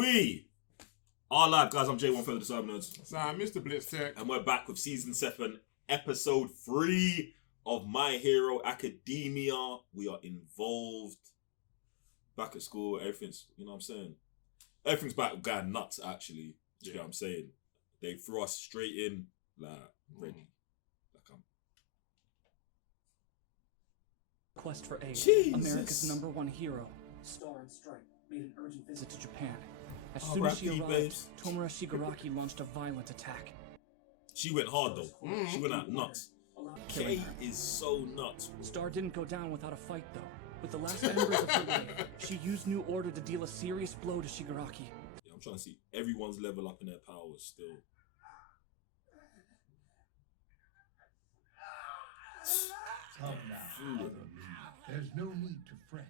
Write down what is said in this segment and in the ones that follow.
We are live, guys. I'm J1 Fellow Disciple Nerds. So I'm Mr. Blitz Tech. And we're back with Season 7, Episode 3 of My Hero Academia. We are involved. Back at school, everything's, you know what I'm saying? Everything's back going nuts, actually. Do you know what I'm saying? They threw us straight in, like, ready. Like, Quest for Aid, Jesus. America's #1 hero, Star and Stripe, made an urgent visit to Japan. As soon R.I.P., as she arrived, babes. Tomura Shigaraki launched a violent attack. She went hard, though. She went out nuts. Kay is so nuts. Star didn't go down without a fight, though. With the last embers of her life, she used New Order to deal a serious blow to Shigaraki. Yeah, I'm trying to see everyone's level up in their powers still. Come now. There's no need to fret.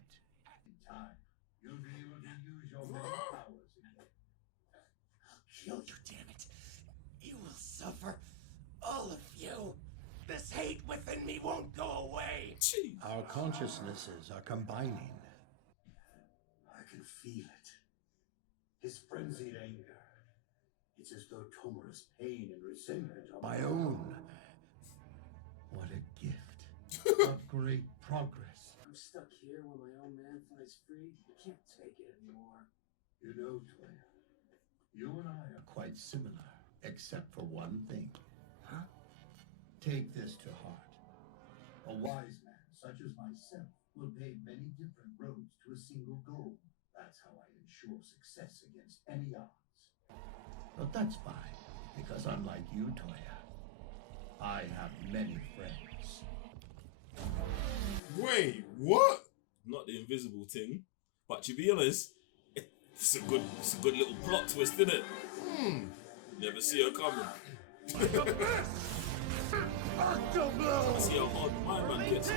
In time, you'll be able to use your many powers again. I'll kill you, damn it. You will suffer. All of you. This hate within me won't go away. Jeez. Our consciousnesses are combining. I can feel it. His frenzied anger. It's as though Tomura's pain and resentment are my own. What a gift. Of great progress. I'm stuck here while my own man flies free. I can't take it anymore. You know, Toya, you and I are quite similar, except for one thing. Huh? Take this to heart. A wise man, such as myself, will pave many different roads to a single goal. That's how I ensure success against any odds. But that's fine, because unlike you, Toya, I have many friends. Wait, what? Not the invisible thing, but to be honest, it's a good little plot twist, isn't it? Never see her coming. I see how hard my man gets. So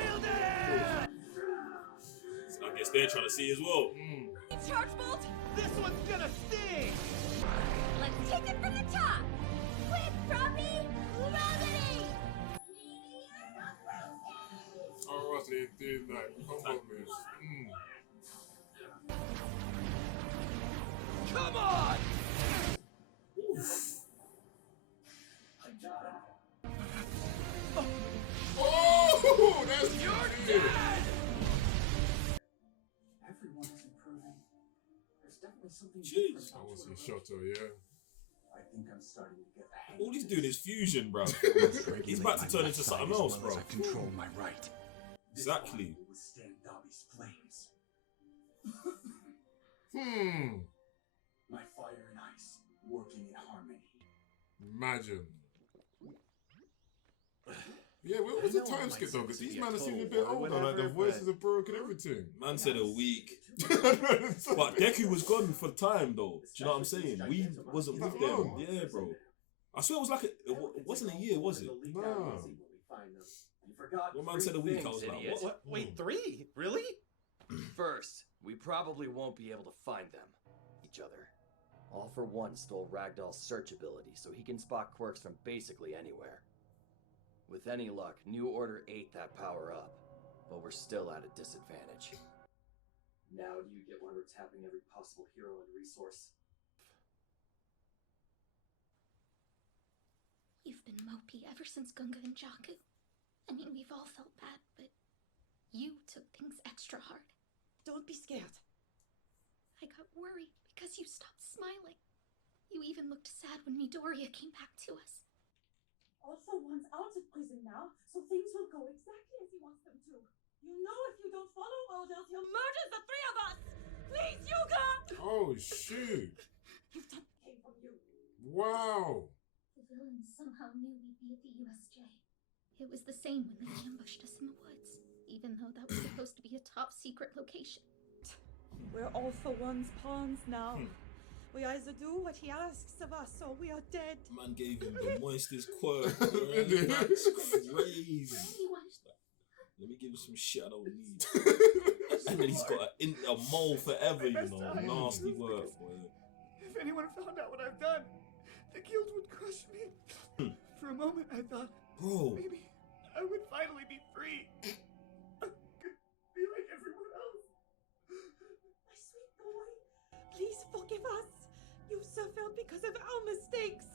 I guess they're trying to see as well. Charge bolt! This one's gonna sting! Let's take it from the top! Quick, Robbie! Gravity! Oh, right, they did like combo moves. Come on! Oh, that's You're dead! Everyone is improving. There's definitely something Jeez. different. I was in Shoto, yeah. I think I'm starting to get the hang All of he's this. doing is fusion, bro. He's about to turn into something else, bro. I control my right. This Exactly. body will withstand Dobby's flames. My fire and ice working in harmony. Imagine. Yeah, where was the time skip though? Because these men seem a bit older, like the voices are broken, everything. Man said a week. But Deku was gone for time, though. Do you know what I'm saying? We wasn't with them. Yeah, bro. I swear it was like it wasn't a year, was it? Nah. You forgot. When man said a week, I was like, Idiot. what? Wait, 3? Really? First, we probably won't be able to find them. Each other. All for One stole Ragdoll's search ability, so he can spot quirks from basically anywhere. With any luck, New Order ate that power up, but we're still at a disadvantage. Now do you get why we're tapping every possible hero and resource? You've been mopey ever since Gunga and Jaku. I mean, we've all felt bad, but you took things extra hard. Don't be scared. I got worried because you stopped smiling. You even looked sad when Midoriya came back to us. All for One's out of prison now, so things will go exactly as he wants them to. You know if you don't follow orders, he'll murder the 3 of us! Please, Yuga! Oh shoot! You've done came from you. Wow! The villains somehow knew we'd be at the USJ. It was the same when they ambushed us in the woods, even though that was supposed to be a top secret location. We're all for One's pawns now. We either do what he asks of us, or we are dead. Man gave him the moistest quirk. Man. That's crazy. Let me give him some shit I don't need. And then he's got a mole forever, you know. Nasty work, boy. If anyone found out what I've done, the guild would crush me. For a moment, I thought, Bro. maybe I would finally be free. I could be like everyone else. My sweet boy, please forgive us. You've suffered because of our mistakes.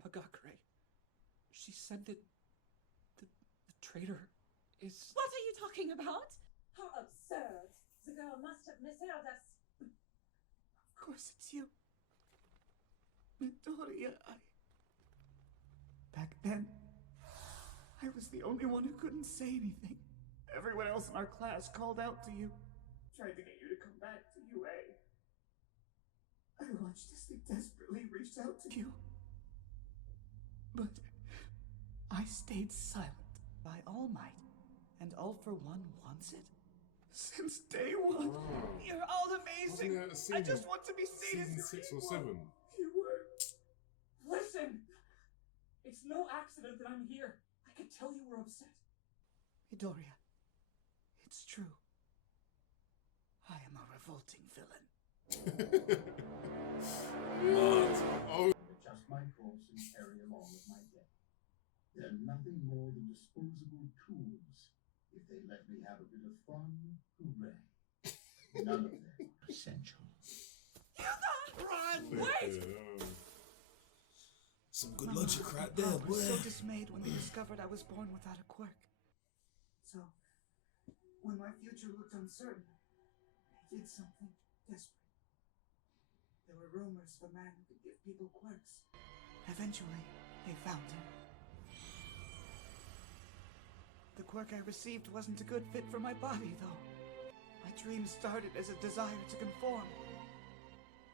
Hagakure. She said that the traitor is... What are you talking about? How absurd. The girl must have misheard us. Of course it's you. Midoriya, Back then, I was the only one who couldn't say anything. Everyone else in our class called out to you, tried to get you to come back to UA. I watched as they desperately reached out to you. But I stayed silent. By All Might, and All for One wants it? Since day one. Wow. You're all amazing. I just want to be seen as season your 6 or 7. You were. Listen! It's no accident that I'm here. I could tell you were upset. Midoriya, it's true. I am a revolting villain. Oh. Adjust my course and carry along with my debt. They're nothing more than disposable tools. If they let me have a bit of fun, hooray. None of them are essential. Run! Wait! Some good logic right there, I boy. was so dismayed when they discovered I was born without a quirk. So, when my future looked uncertain, I did something desperate. There were rumors of a man who could give people quirks. Eventually, they found him. The quirk I received wasn't a good fit for my body, though. My dream started as a desire to conform.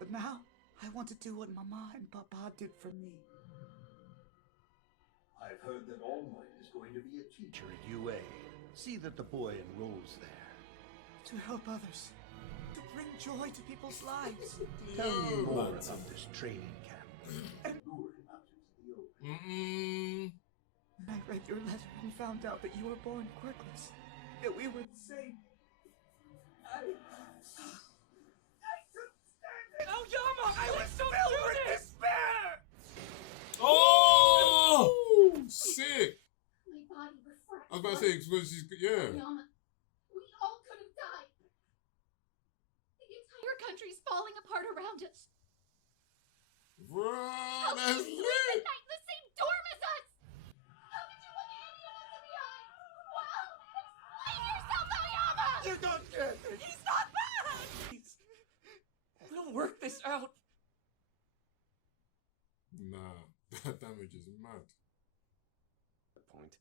But now, I want to do what Mama and Papa did for me. I've heard that All Might is going to be a teacher at UA. See that the boy enrolls there. To help others. To bring joy to people's lives. Tell me more What? about this training camp. And lure him out into the open. I read your letter and found out that you were born quirkless. That we were the same. I couldn't stand it! Oh, Yama! I was so filled with despair! Oh! Sick! My body refracts. I was about to say, because she's, yeah. Yama, we all could have died. The entire country's falling apart around us. Bro, How that's could you sleep lit! at night in the same dorm as us? How could you look any of us in the eye? Well, explain yourself, Aoyama! You don't get it! He's not bad! Please. We'll work this out. Nah, that damage is mad. Point.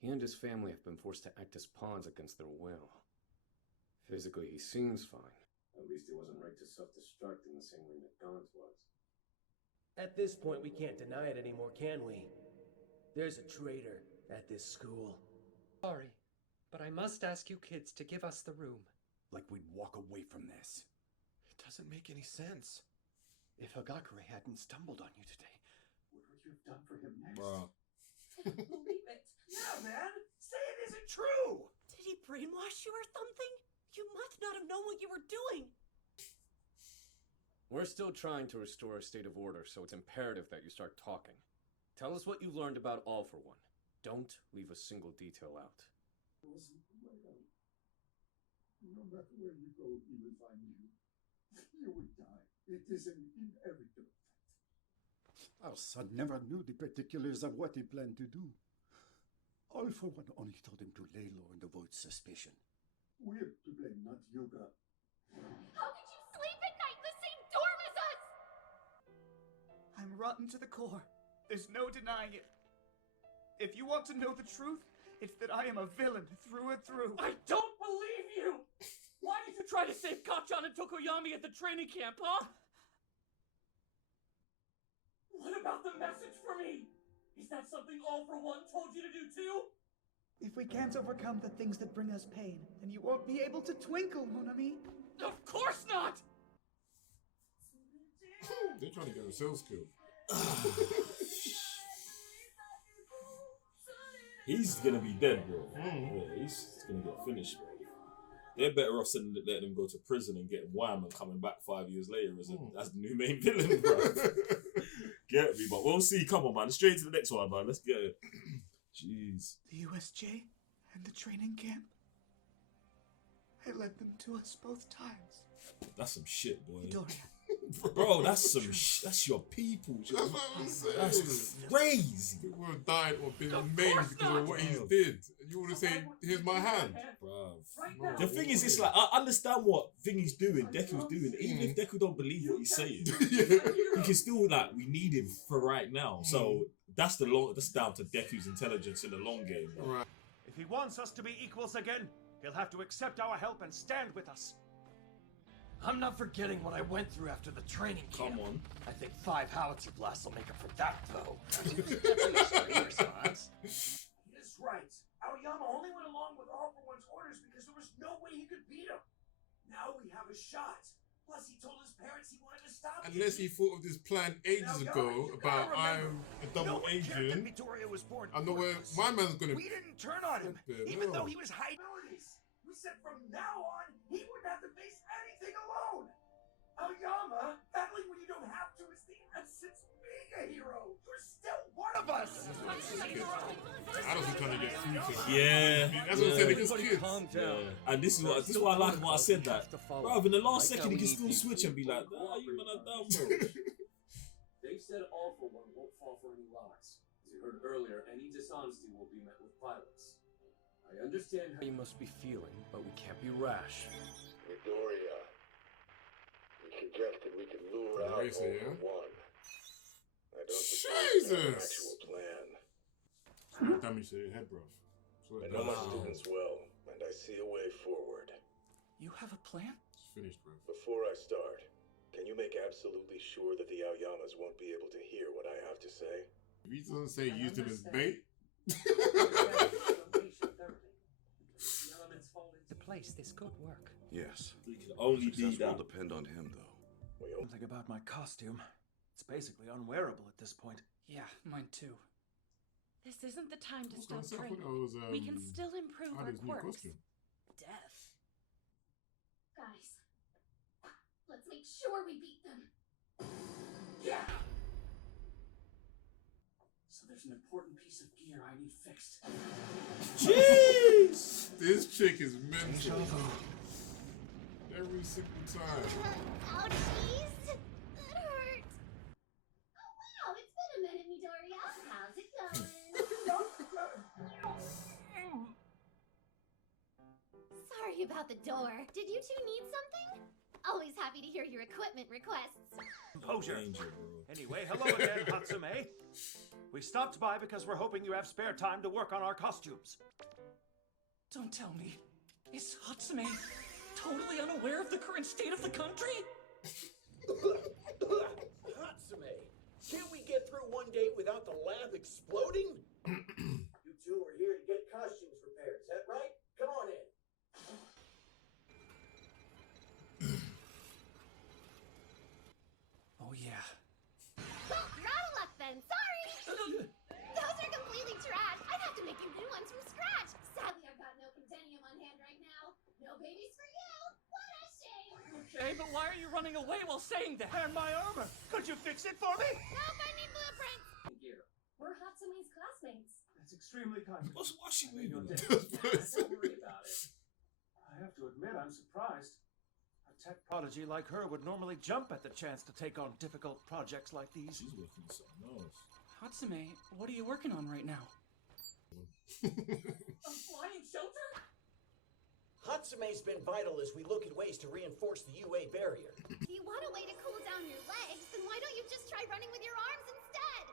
He and his family have been forced to act as pawns against their will. Physically, he seems fine. At least he wasn't right to self-destruct in the same way that Gaunt was. At this point, we can't deny it anymore, can we? There's a traitor at this school. Sorry, but I must ask you kids to give us the room. Like we'd walk away from this. It doesn't make any sense. If Hagakure hadn't stumbled on you today, what would you have done for him next? Bruh. I don't believe it. Now, man, say it isn't true! Did he brainwash you or something? You must not have known what you were doing. We're still trying to restore a state of order, so it's imperative that you start talking. Tell us what you learned about All for One. Don't leave a single detail out. Wasn't the way out. No matter where you go, he will find you. You will die. It is an inevitable fact. Our son never knew the particulars of what he planned to do. All for One only told him to lay low and avoid suspicion. We're to blame, not Yoga. How could you sleep at night in the same dorm as us? I'm rotten to the core. There's no denying it. If you want to know the truth, it's that I am a villain through and through. I don't believe you! Why did you try to save Kachan and Tokoyami at the training camp, huh? What about the message for me? Is that something All for One told you to do too? If we can't overcome the things that bring us pain, then you won't be able to twinkle, mon ami. Of course not! They're trying to get themselves killed. He's gonna be dead, bro. Yeah, he's gonna get finished, bro. They're better off letting him go to prison and getting wham and coming back 5 years later as the new main villain, bro. Get me, but we'll see. Come on, man. Straight to the next one, man. Let's get it. Jeez. The USJ and the training camp. I led them to us both times. That's some shit, boy. Midoriya, Bro, that's some that's your people. That's what I'm saying. That's crazy. People have died or been maimed because of what he did. You want to say, here's my hand. Bruv. The thing is, it's like, I understand what Thingy's doing, Deku's doing. Even if Deku don't believe what he's saying, he can still, like, we need him for right now. So that's down to Deku's intelligence in the long game. Right. If he wants us to be equals again, he'll have to accept our help and stand with us. I'm not forgetting what I went through after the training camp. Come on. I think 5 howitzer blasts will make up for that, though. He's right. Aoyama only went along with All For One's orders because there was no way he could beat him. Now we have a shot. Plus, he told his parents he wanted to stop. Unless he thought of this plan ages ago about I'm a double agent. I know where my man's gonna. We didn't turn on him, even though he was hiding. We said from now on he wouldn't have to face anything alone. Aoyama, battling when you don't have to is the essence of being a hero. You're still one of us. I don't think trying to get food for Yeah. That's what I'm saying. Because kids. Yeah. And this is why I like what I said that. Bro, in the last second he can still switch and be like, you man are down, bro. They've said All For One won't fall for any lies. As you heard earlier, any dishonesty will be met with violence. I understand how you must be feeling, but we can't be rash. Midoriya, we suggested we could lure out All For One. I don't suppose that's an actual plan. Damage to your head, bro. I know my students well, and I see a way forward. You have a plan? It's finished, bro. Before I start, can you make absolutely sure that the Aoyamas won't be able to hear what I have to say? If he doesn't say use him as bait. The place, this could work. Yes. We can only be that. Will depend on him, though. Something about my costume. It's basically unwearable at this point. Yeah, mine too. This isn't the time to stop I training. thought that was, We can still improve our Ada's new quirks. costume. Death. Guys, let's make sure we beat them. Yeah! So there's an important piece of gear I need fixed. Jeez! This chick is mental. Every single time. Ouchies! That hurt! Oh wow, it's been a minute, Midoriya. How's it going? Sorry about the door. Did you two need something? Always happy to hear your equipment requests. Composure. Anyway, hello again, Hatsume. We stopped by because we're hoping you have spare time to work on our costumes. Don't tell me. Is Hatsume totally unaware of the current state of the country? Hatsume, can't we get through one day without the lab exploding? You two are here to get costumes repaired, is that right? Come on in. Oh yeah. Well, you're out of luck then. Sorry. Those are completely trash. I'd have to make you new ones from scratch. Sadly, I've got no Contenium on hand right now. No babies for you. What a shame. Okay, but why are you running away while saying that? And my armor. Could you fix it for me? Nope, I need blueprints. We're Hatsume's classmates. That's extremely kind. What's she moving? Don't worry about it. I have to admit, I'm surprised. A tech prodigy like her would normally jump at the chance to take on difficult projects like these. She's working on something else. Hatsume, what are you working on right now? A flying shelter? Hatsume's been vital as we look at ways to reinforce the UA barrier. If you want a way to cool down your legs, then why don't you just try running with your arms instead?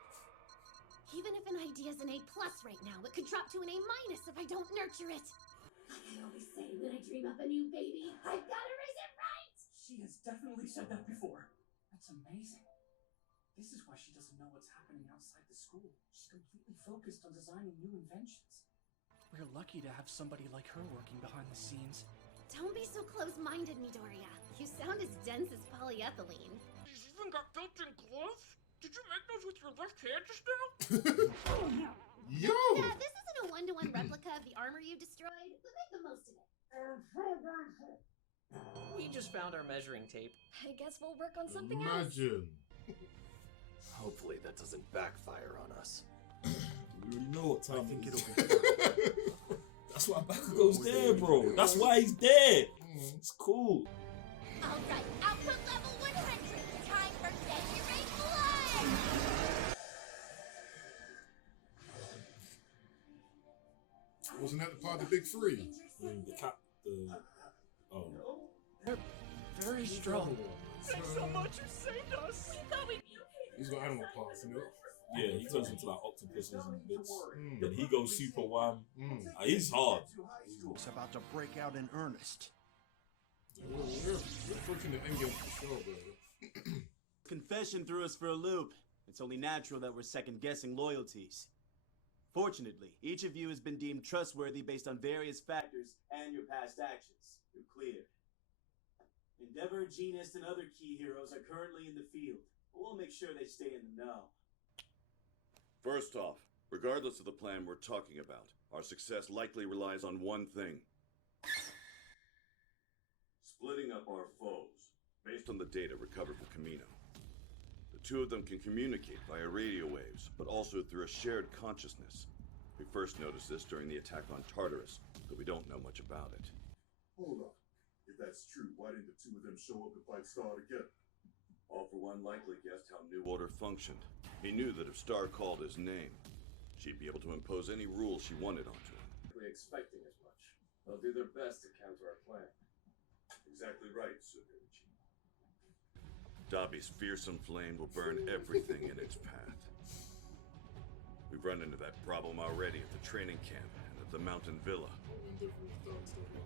Even if an idea's an A+ right now, it could drop to an A- if I don't nurture it. Like I always say when I dream up a new baby, I've gotta raise it right! She has definitely said that before. That's amazing. This is why she doesn't know what's happening outside the school. She's completely focused on designing new inventions. We're lucky to have somebody like her working behind the scenes. Don't be so close-minded, Midoriya. You sound as dense as polyethylene. She's even got built-in gloves? Did you make those with your left hand just now? Yo! Yeah, this isn't a one-to-one replica of the armor you destroyed, but make the most of it. We just found our measuring tape. I guess we'll work on something else. Imagine. Hopefully that doesn't backfire on us. We already know what time I think it it'll is. be That's why Bakugo's there, bro. That's why he's there. It's cool. Alright, output level 100. Wasn't that the part of the big three? They're very strong. Thanks so much, you saved us! We thought we He's got animal parts, you know? Yeah, he turns into like octopuses and bits. Then he goes super wham. He's hard. It's about to break out in earnest. We're pushing the endgame for sure, bro. Confession threw us for a loop. It's only natural that we're second-guessing loyalties. Fortunately, each of you has been deemed trustworthy based on various factors and your past actions. You're clear. Endeavor, Genist, and other key heroes are currently in the field, but we'll make sure they stay in the know. First off, regardless of the plan we're talking about, our success likely relies on one thing. Splitting up our foes, based on the data recovered from Camino. The two of them can communicate via radio waves, but also through a shared consciousness. We first noticed this during the attack on Tartarus, though we don't know much about it. Hold up. If that's true, why didn't the two of them show up and fight Star together? All for One likely guessed how New Order functioned. He knew that if Star called his name, she'd be able to impose any rules she wanted onto him. We're expecting as much. They'll do their best to counter our plan. Exactly right, Superpowers. Dobby's fearsome flame will burn everything in its path. We've run into that problem already at the training camp and at the mountain villa. We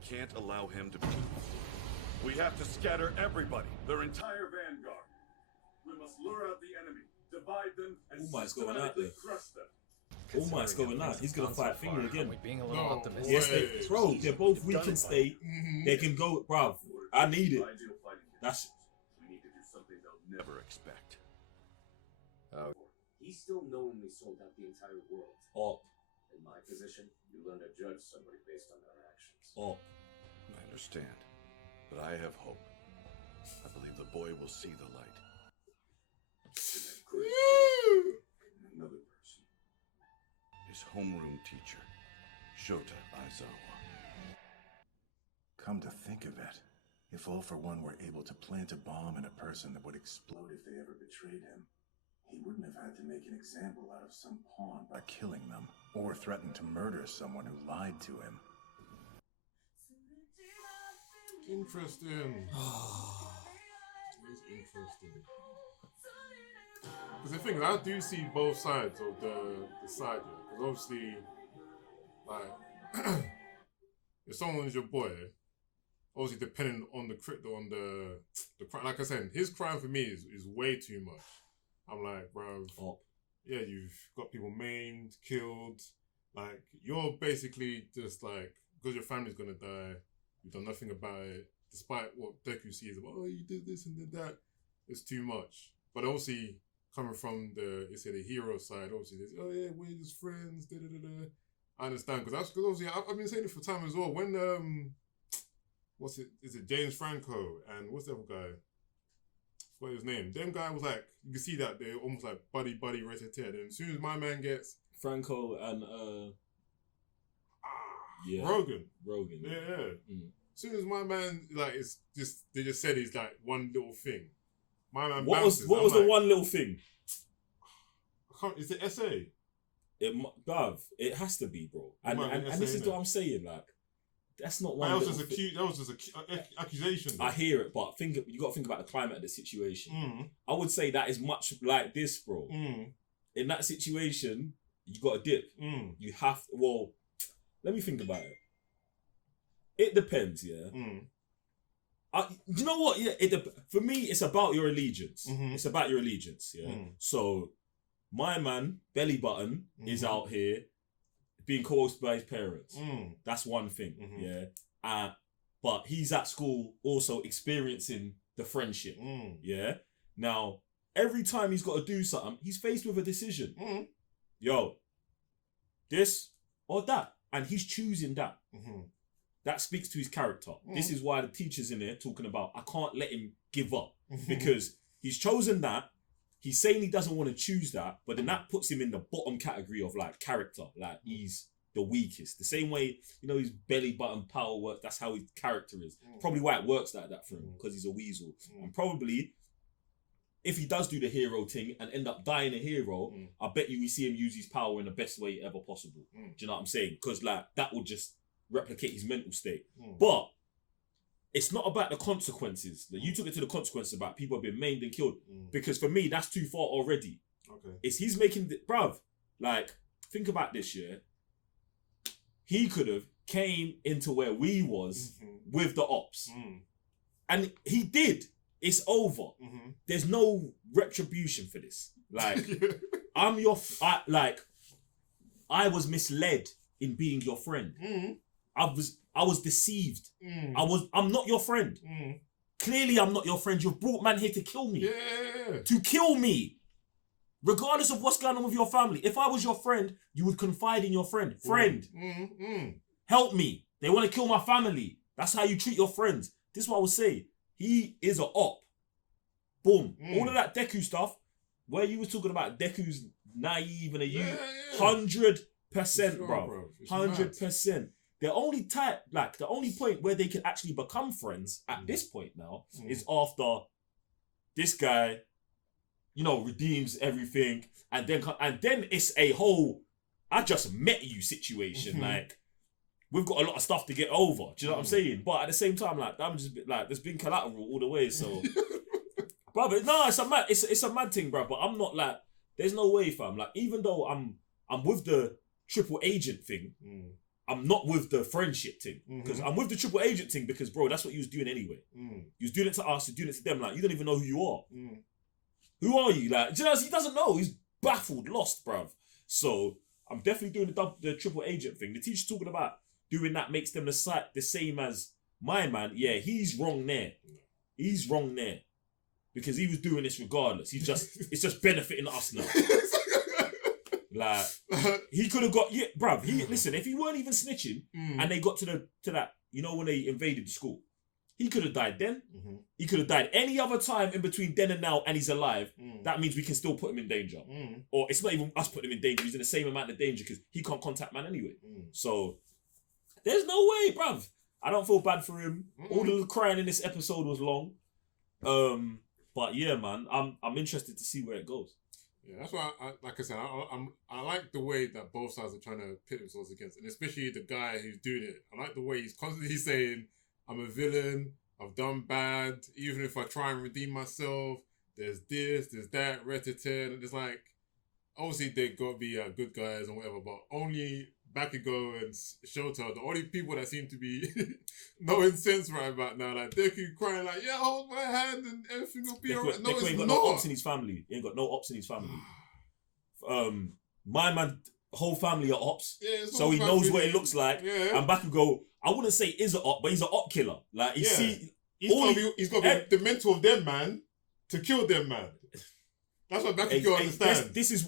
can't allow him to... We have to scatter everybody, their entire vanguard. We must lure out the enemy, divide them, and All Might's going out there. crush them. All Might's going out. He's gonna fight Finger again. Being a little optimistic. Yes, bro, they're both weak in state. They can go, bruv. I need it. That's... We need to do something they'll never expect. He still knowingly sold out the entire world. In my position, you learn to judge somebody based on their actions. I understand, but I have hope. I believe the boy will see the light. Another person. His homeroom teacher, Shota Aizawa. Come to think of it, if All for One were able to plant a bomb in a person that would explode if they ever betrayed him, he wouldn't have had to make an example out of some pawn by killing them, or threaten to murder someone who lied to him. Interesting. It's interesting. Because the thing is, I do see both sides of the side here. Because obviously, like, if someone is your boy, obviously depending on the crime, like I said, his crime for me is way too much. I'm like, bro, yeah, you've got people maimed, killed. Like, you're basically just like, because your family's gonna die, you've done nothing about it, despite what Deku sees about, oh, you did this and did that. It's too much. But obviously, coming from the hero side, obviously, there's, oh yeah, we're just friends, da da da da. I understand, because obviously, I've been saying it for time as well. When, is it James Franco and what's the other guy? What his name? Them guy was like, you can see that they're almost like buddy right at head. And as soon as my man gets Franco and Rogan. Yeah. As soon as my man they just said he's like one little thing. My man What bounces. was the one little thing? Is it SA? It has to be, bro. And SA, this is innit? what I'm saying, like, that's not one. That was just an accusation. I hear it, but you got to think about the climate of the situation. I would say that is much like this, bro. In that situation, you got to dip. You have to. Well, let me think about it. It depends, yeah. You know what? Yeah, for me, it's about your allegiance. It's about your allegiance, yeah. So, my man, Belly Button, is out here being coerced by his parents. That's one thing, yeah. But he's at school also experiencing the friendship, yeah. Now, every time he's got to do something, he's faced with a decision. Yo, this or that, and he's choosing that. That speaks to his character. This is why the teacher's in there talking about, I can't let him give up, because he's chosen that. He's saying he doesn't want to choose that, but then that puts him in the bottom category of like character. Like, he's the weakest. The same way, you know, his belly button power works. That's how his character is. Probably why it works like that for him, because he's a weasel. And probably if he does do the hero thing and end up dying a hero, I bet you we see him use his power in the best way ever possible. Do you know what I'm saying? Because like that will just replicate his mental state. But it's not about the consequences. Like, you took it to the consequences about people being maimed and killed. Because for me, that's too far already. Okay. It's he's making bruv. Like, think about this, yeah. He could have came into where we was with the ops. And he did. It's over. There's no retribution for this. Like, I was misled in being your friend. I was deceived. I'm not your friend. Clearly I'm not your friend. You've brought man here to kill me. Yeah. To kill me. Regardless of what's going on with your family. If I was your friend, you would confide in your friend. Friend, help me. They want to kill my family. That's how you treat your friends. This is what I would say. He is a op. Boom. All of that Deku stuff, where you was talking about Deku's naive and a you, 100%, bro. 100%. The only the only point where they can actually become friends at this point now is after this guy, you know, redeems everything, and then it's a whole I just met you situation. Like, we've got a lot of stuff to get over. Do you know what I'm saying? But at the same time, like, I'm just like, there's been collateral all the way. So, brother, no, it's a mad thing, bro. But I'm not like, there's no way, fam. Like, even though I'm with the triple agent thing, I'm not with the friendship thing. Because I'm with the triple agent thing because, bro, that's what you was doing anyway. You was doing it to us, you're doing it to them. Like, you don't even know who you are. Who are you? Like, do you know, he doesn't know. He's baffled, lost, bruv. So I'm definitely doing the triple agent thing. The teacher's talking about doing that makes them the same as my man. Yeah, he's wrong there. He's wrong there. Because he was doing this regardless. It's just benefiting us now. Like, he could have got, yeah, bruv, listen, if he weren't even snitching and they got to that, you know, when they invaded the school, he could have died then. He could have died any other time in between then and now, and he's alive. That means we can still put him in danger. Or it's not even us putting him in danger. He's in the same amount of danger because he can't contact man anyway. So there's no way, bruv. I don't feel bad for him. All the crying in this episode was long. But yeah, man, I'm interested to see where it goes. Yeah, that's why, like I said, I like the way that both sides are trying to pit themselves against, and especially the guy who's doing it. I like the way he's constantly saying, I'm a villain, I've done bad, even if I try and redeem myself, there's this, there's that, ret-a-tat, and it's like, obviously they got to be good guys and whatever, but only Bakugo and Shota, the only people that seem to be knowing sense right about now, like Deku crying like, yeah, hold my hand and everything will be alright. No, Deku ain't got no ops in his family. He ain't got no ops in his family. My man, whole family are ops, so he knows what it looks like. And Bakugo, I wouldn't say is an op, but he's an op killer. Like, he's got to be the mentor of them, man, to kill them, man. That's what Bakugo understands. This is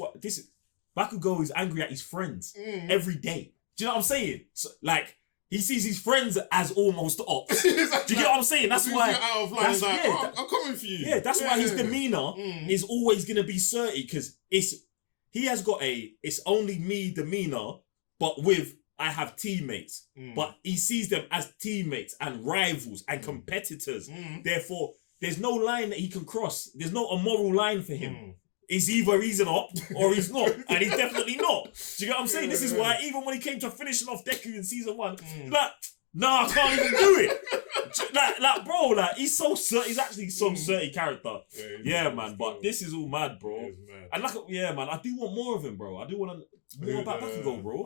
Bakugo is angry at his friends every day. Do you know what I'm saying? So, like, he sees his friends as almost ops. Do you get what I'm saying? That's why. I'm coming for you. Yeah, that's why his demeanor is always gonna be 30 because he has got it's only me demeanor, but with I have teammates. But he sees them as teammates and rivals and competitors. Therefore, there's no line that he can cross. There's no immoral line for him. It's either he's an op or he's not. And he's definitely not. Do you get what I'm saying? This is why even when he came to finishing off Deku in season 1, he's like, nah, I can't even do it. like, bro, like, he's actually some certain character. Yeah, man, but this is all mad, bro. And like, yeah, man, I do want more of him, bro. I do want more about Bakugo, bro.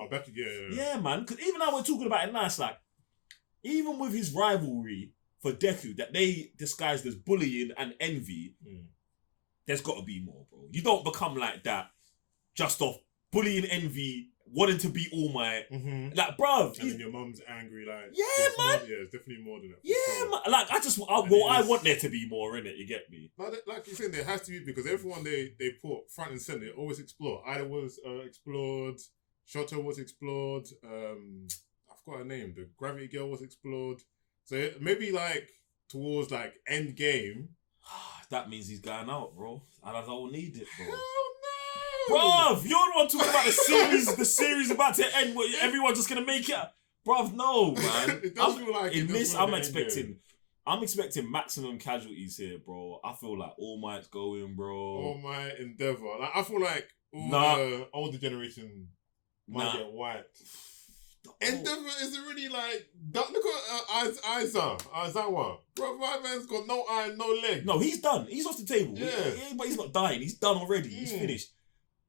Yeah, man, because even now we're talking about it nice, like, even with his rivalry for Deku that they disguised as bullying and envy, there's got to be more, bro. You don't become like that just off bullying, envy, wanting to be All Might. Like, bruv. And then your mum's angry, like... Yeah, man. It's definitely more than that. Yeah, man. Like, I want there to be more, innit? You get me? Like you're saying, there has to be, because everyone they put front and center, they always explore. Ida was explored, Shoto was explored, I forgot her name, the Gravity Girl was explored. So maybe, like, towards, like, end game... That means he's going out, bro. And I don't need it, bro. Hell no! Bruv, you're the one talking about the series about to end. Everyone's just going to make it. Bruv, no, man. It does feel like in this, I'm expecting I'm expecting maximum casualties here, bro. I feel like All Might's going, bro. All Might, Endeavor. Like, I feel like all the older generation might get wiped. Endeavor isn't really like. Look at Aizawa. Bro, my man's got no eye and no leg. No, he's done. He's off the table. Yeah. But he's not dying. He's done already. He's finished.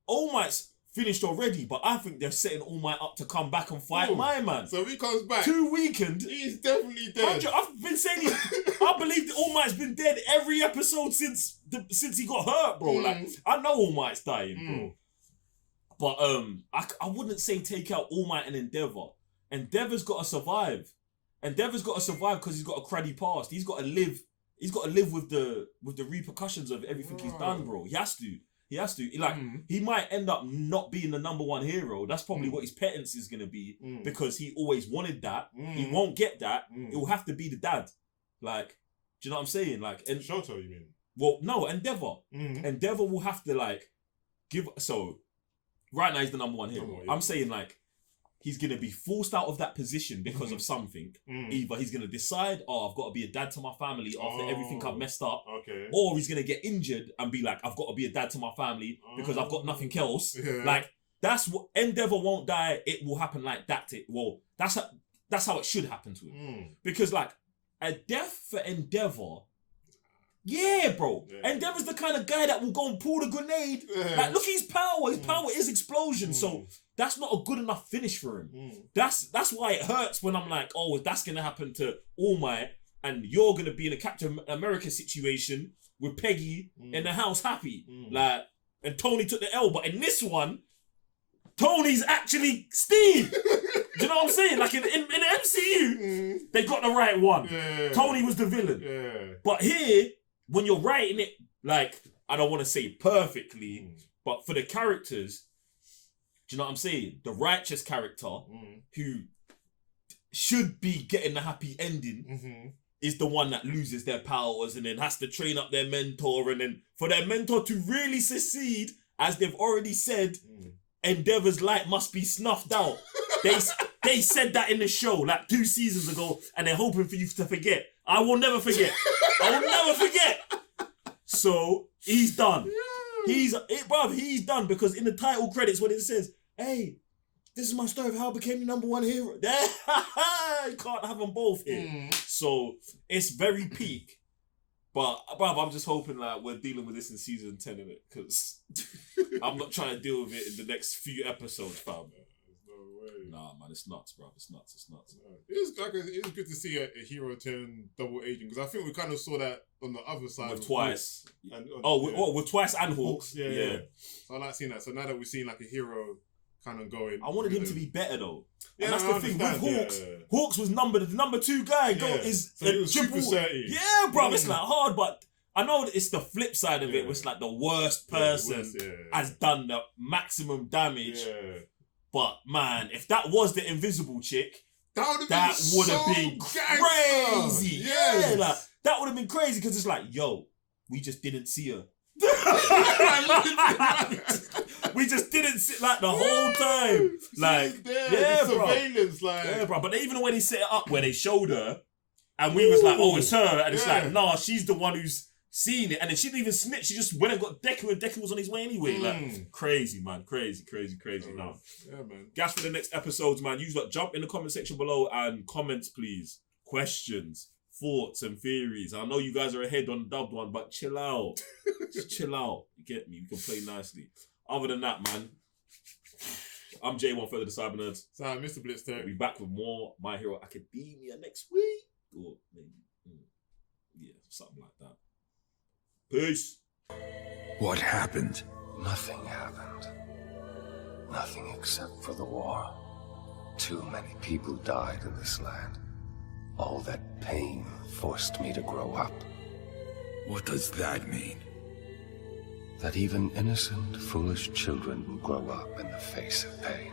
All Might's finished already, but I think they're setting All Might up to come back and fight my man. So if he comes back, too weakened. He's definitely dead. I've been saying it. I believe that All Might's been dead every episode since he got hurt, bro. Like, I know All Might's dying, bro. But I wouldn't say take out All Might and Endeavor. Endeavor's got to survive. Endeavor's got to survive because he's got a cruddy past. He's got to live. He's got to live with the repercussions of everything he's done, bro. He has to. He has to. Like, he might end up not being the number one hero. That's probably what his penance is going to be because he always wanted that. He won't get that. It will have to be the dad. Like, do you know what I'm saying? Like, and Shoto, you mean? Well, no, Endeavor. Endeavor will have to, like, give. So, right now he's the number one hero. I'm saying, like, he's going to be forced out of that position because of something. Either he's going to decide, I've got to be a dad to my family after everything I've messed up. Or he's going to get injured and be like, I've got to be a dad to my family because I've got nothing else. Like, that's what Endeavor won't die. It will happen like that. That's how it should happen to him. Because, like, a death for Endeavor, bro. Endeavor's the kind of guy that will go and pull the grenade. Like, look at his power. His power is explosion. So that's not a good enough finish for him. That's why it hurts when I'm like, that's gonna happen to All Might, and you're gonna be in a Captain America situation with Peggy in the house happy. Like, and Tony took the L, but in this one, Tony's actually Steve. Do you know what I'm saying? Like in the MCU, they got the right one. Tony was the villain. But here, when you're writing it, like, I don't want to say perfectly, but for the characters, do you know what I'm saying? The righteous character who should be getting the happy ending is the one that loses their powers and then has to train up their mentor, and then for their mentor to really succeed, as they've already said, Endeavor's light must be snuffed out. They said that in the show like 2 seasons ago, and they're hoping for you to forget. I will never forget. I will never forget. So he's done. He's done, because in the title credits when it says, hey, this is my story of how I became the number one hero. You can't have them both here. So it's very peak. But bruv, I'm just hoping like we're dealing with this in season 10 of it, because I'm not trying to deal with it in the next few episodes, fam. Nah, man, it's nuts, bro. It's nuts. It's good to see a hero turn double agent, because I think we kind of saw that on the other side with Twice. With Twice and Hawks. Yeah. So I like seeing that. So now that we've seen like a hero kind of going, I wanted him to be better though. Yeah, and that's the thing with Hawks. Hawks was the number 2 guy. So he was triple. super dirty. Yeah, bro. It's like hard, but I know it's the flip side of it. It's like the worst person has done the maximum damage. But man, if that was the invisible chick, that would have been crazy. Yeah, like that would have been crazy, because it's like, yo, we just didn't see her. We just didn't see like the whole time. Like, surveillance, bro. Yeah, bro. But even when they set it up where they showed her, and we was like, it's her, and it's like, nah, she's the one who's seen it, and then she didn't even snitch. She just went and got Deku, and Deku was on his way anyway. Like, crazy, man. Crazy now. Yeah, man. Gas for the next episodes, man. You lot jump in the comment section below and comments, please. Questions, thoughts, and theories. I know you guys are ahead on the dubbed one, but chill out. Just chill out. You get me? We can play nicely. Other than that, man, I'm J1 Further the Cyber Nerds. So, Mr. Blitz there. We'll be back with more My Hero Academia next week. Or maybe, something like that. Peace. What happened? Nothing happened. Nothing except for the war. Too many people died in this land. All that pain forced me to grow up. What does that mean? That even innocent, foolish children will grow up in the face of pain.